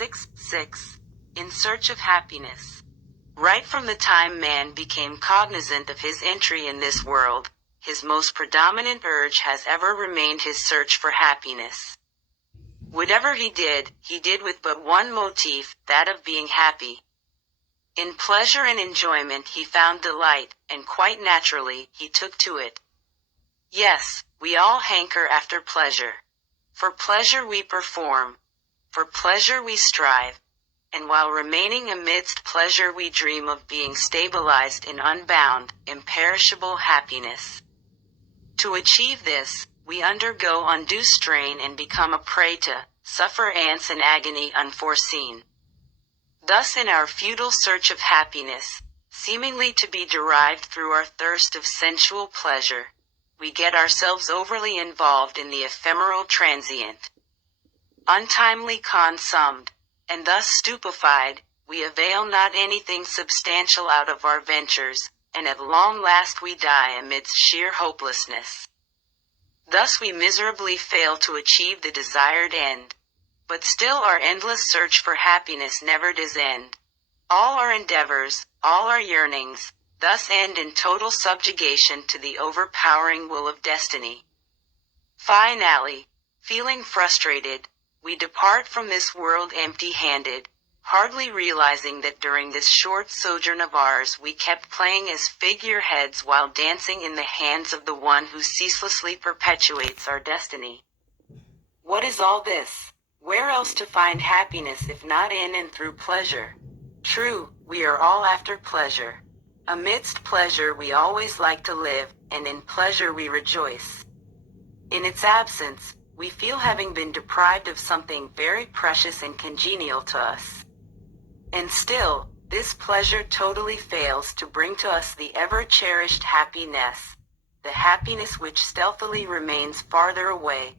6:6. In search of happiness. Right from the time man became cognizant of his entry in this world, his most predominant urge has ever remained his search for happiness. Whatever he did with but one motif, that of being happy. In pleasure and enjoyment he found delight, and quite naturally, he took to it. Yes, we all hanker after pleasure. For pleasure we perform. For pleasure we strive. And while remaining amidst pleasure we dream of being stabilized in unbound, imperishable happiness. To achieve this, we undergo undue strain and become a prey to, suffer ants and agony unforeseen. Thus in our futile search of happiness, seemingly to be derived through our thirst of sensual pleasure, we get ourselves overly involved in the ephemeral transient. Untimely consumed, and thus stupefied, we avail not anything substantial out of our ventures, and at long last we die amidst sheer hopelessness. Thus we miserably fail to achieve the desired end. But still our endless search for happiness never does end. All our endeavors, all our yearnings, thus end in total subjugation to the overpowering will of destiny. Finally, feeling frustrated, we depart from this world empty-handed, hardly realizing that during this short sojourn of ours we kept playing as figureheads while dancing in the hands of the one who ceaselessly perpetuates our destiny. What is all this? Where else to find happiness if not in and through pleasure? True, we are all after pleasure. Amidst pleasure we always like to live, and in pleasure we rejoice. In its absence, we feel having been deprived of something very precious and congenial to us. And still, this pleasure totally fails to bring to us the ever-cherished happiness, the happiness which stealthily remains farther away,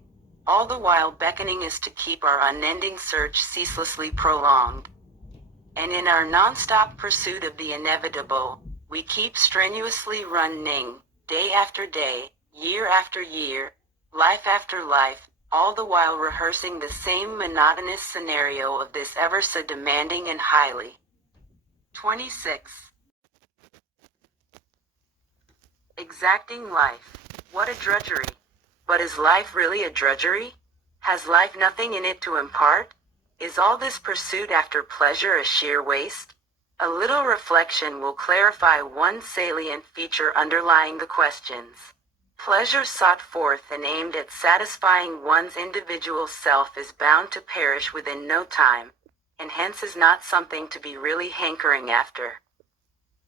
all the while beckoning us to keep our unending search ceaselessly prolonged. And in our non-stop pursuit of the inevitable, we keep strenuously running, day after day, year after year, life after life, all the while rehearsing the same monotonous scenario of this ever so demanding and highly 26. Exacting life. What a drudgery. But is life really a drudgery? Has life nothing in it to impart? Is all this pursuit after pleasure a sheer waste? A little reflection will clarify one salient feature underlying the questions. Pleasure sought forth and aimed at satisfying one's individual self is bound to perish within no time, and hence is not something to be really hankering after.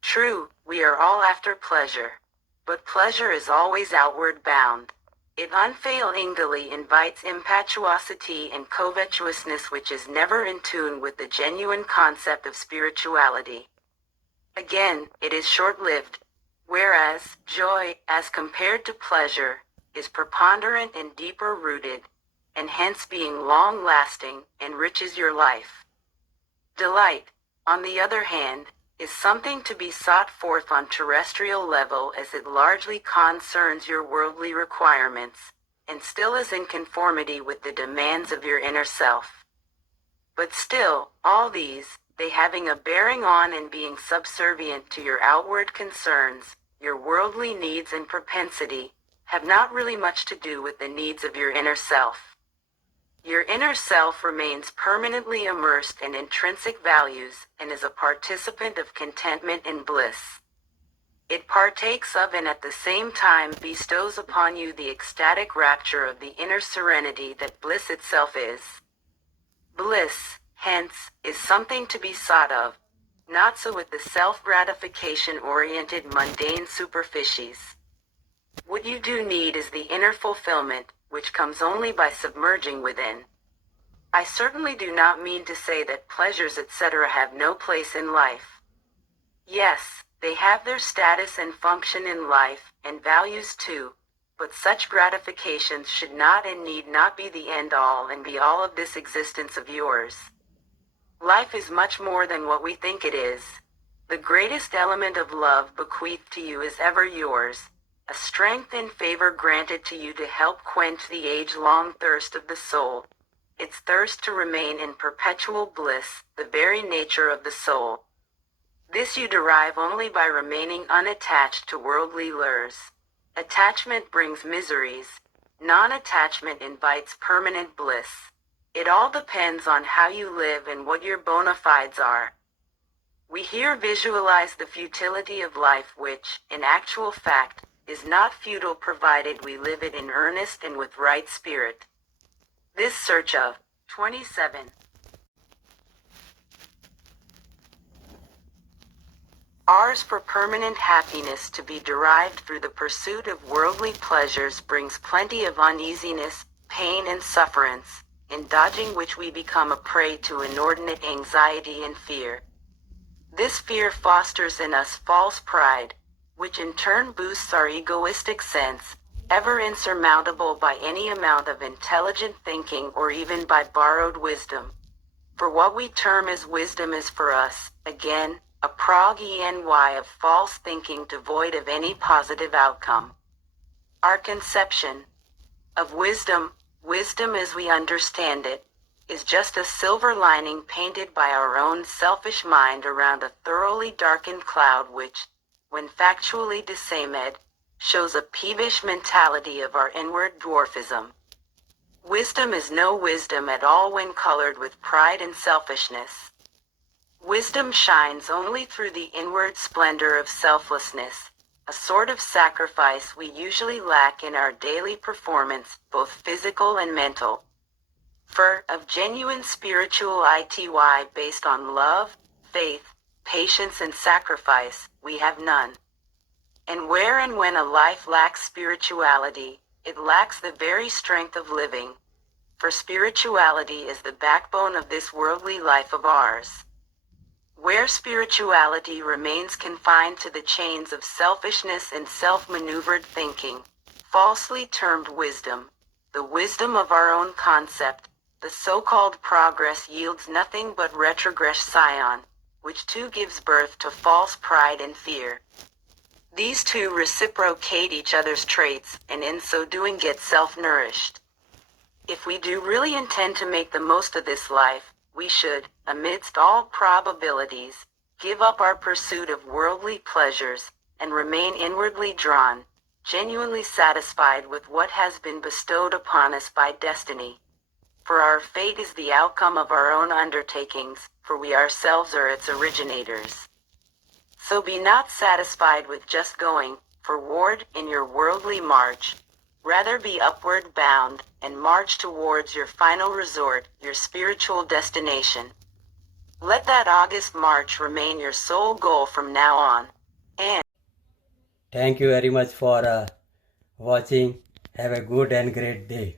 True, we are all after pleasure, but pleasure is always outward bound. It unfailingly invites impetuosity and covetousness which is never in tune with the genuine concept of spirituality. Again, it is short-lived, whereas joy, as compared to pleasure, is preponderant and deeper rooted, and hence being long-lasting, enriches your life. Delight, on the other hand, is something to be sought forth on terrestrial level as it largely concerns your worldly requirements, and still is in conformity with the demands of your inner self. But still, all these, they having a bearing on and being subservient to your outward concerns, your worldly needs and propensity, have not really much to do with the needs of your inner self. Your inner self remains permanently immersed in intrinsic values and is a participant of contentment and bliss. It partakes of and at the same time bestows upon you the ecstatic rapture of the inner serenity that bliss itself is. Bliss, hence, is something to be sought of, not so with the self-gratification-oriented mundane superficies. What you do need is the inner fulfillment, which comes only by submerging within. I certainly do not mean to say that pleasures etc. have no place in life. Yes, they have their status and function in life, and values too, but such gratifications should not and need not be the end-all and be-all of this existence of yours. Life is much more than what we think it is. The greatest element of love bequeathed to you is ever yours, a strength and favor granted to you to help quench the age-long thirst of the soul, its thirst to remain in perpetual bliss, the very nature of the soul. This you derive only by remaining unattached to worldly lures. Attachment brings miseries. Non-attachment invites permanent bliss. It all depends on how you live and what your bona fides are. We here visualize the futility of life which, in actual fact, is not futile provided we live it in earnest and with right spirit. This search of 27. Ours for permanent happiness to be derived through the pursuit of worldly pleasures brings plenty of uneasiness, pain and sufferance, in dodging which we become a prey to inordinate anxiety and fear. This fear fosters in us false pride, which in turn boosts our egoistic sense, ever insurmountable by any amount of intelligent thinking or even by borrowed wisdom. For what we term as wisdom is for us, again, a prog-eny of false thinking devoid of any positive outcome. Our conception of wisdom as we understand it, is just a silver lining painted by our own selfish mind around a thoroughly darkened cloud which, when factually disseminated, shows a peevish mentality of our inward dwarfism. Wisdom is no wisdom at all when colored with pride and selfishness. Wisdom shines only through the inward splendor of selflessness, a sort of sacrifice we usually lack in our daily performance, both physical and mental. For, of genuine spiritual ity based on love, faith, patience and sacrifice, we have none. And where and when a life lacks spirituality, it lacks the very strength of living. For spirituality is the backbone of this worldly life of ours. Where spirituality remains confined to the chains of selfishness and self-maneuvered thinking, falsely termed wisdom, the wisdom of our own concept, the so-called progress yields nothing but retrogression, which too gives birth to false pride and fear. These two reciprocate each other's traits, and in so doing get self-nourished. If we do really intend to make the most of this life, we should, amidst all probabilities, give up our pursuit of worldly pleasures, and remain inwardly drawn, genuinely satisfied with what has been bestowed upon us by destiny. For our fate is the outcome of our own undertakings, for we ourselves are its originators. So be not satisfied with just going forward in your worldly march. Rather be upward bound, and march towards your final resort, your spiritual destination. Let that august march remain your sole goal from now on. And thank you very much for watching. Have a good and great day.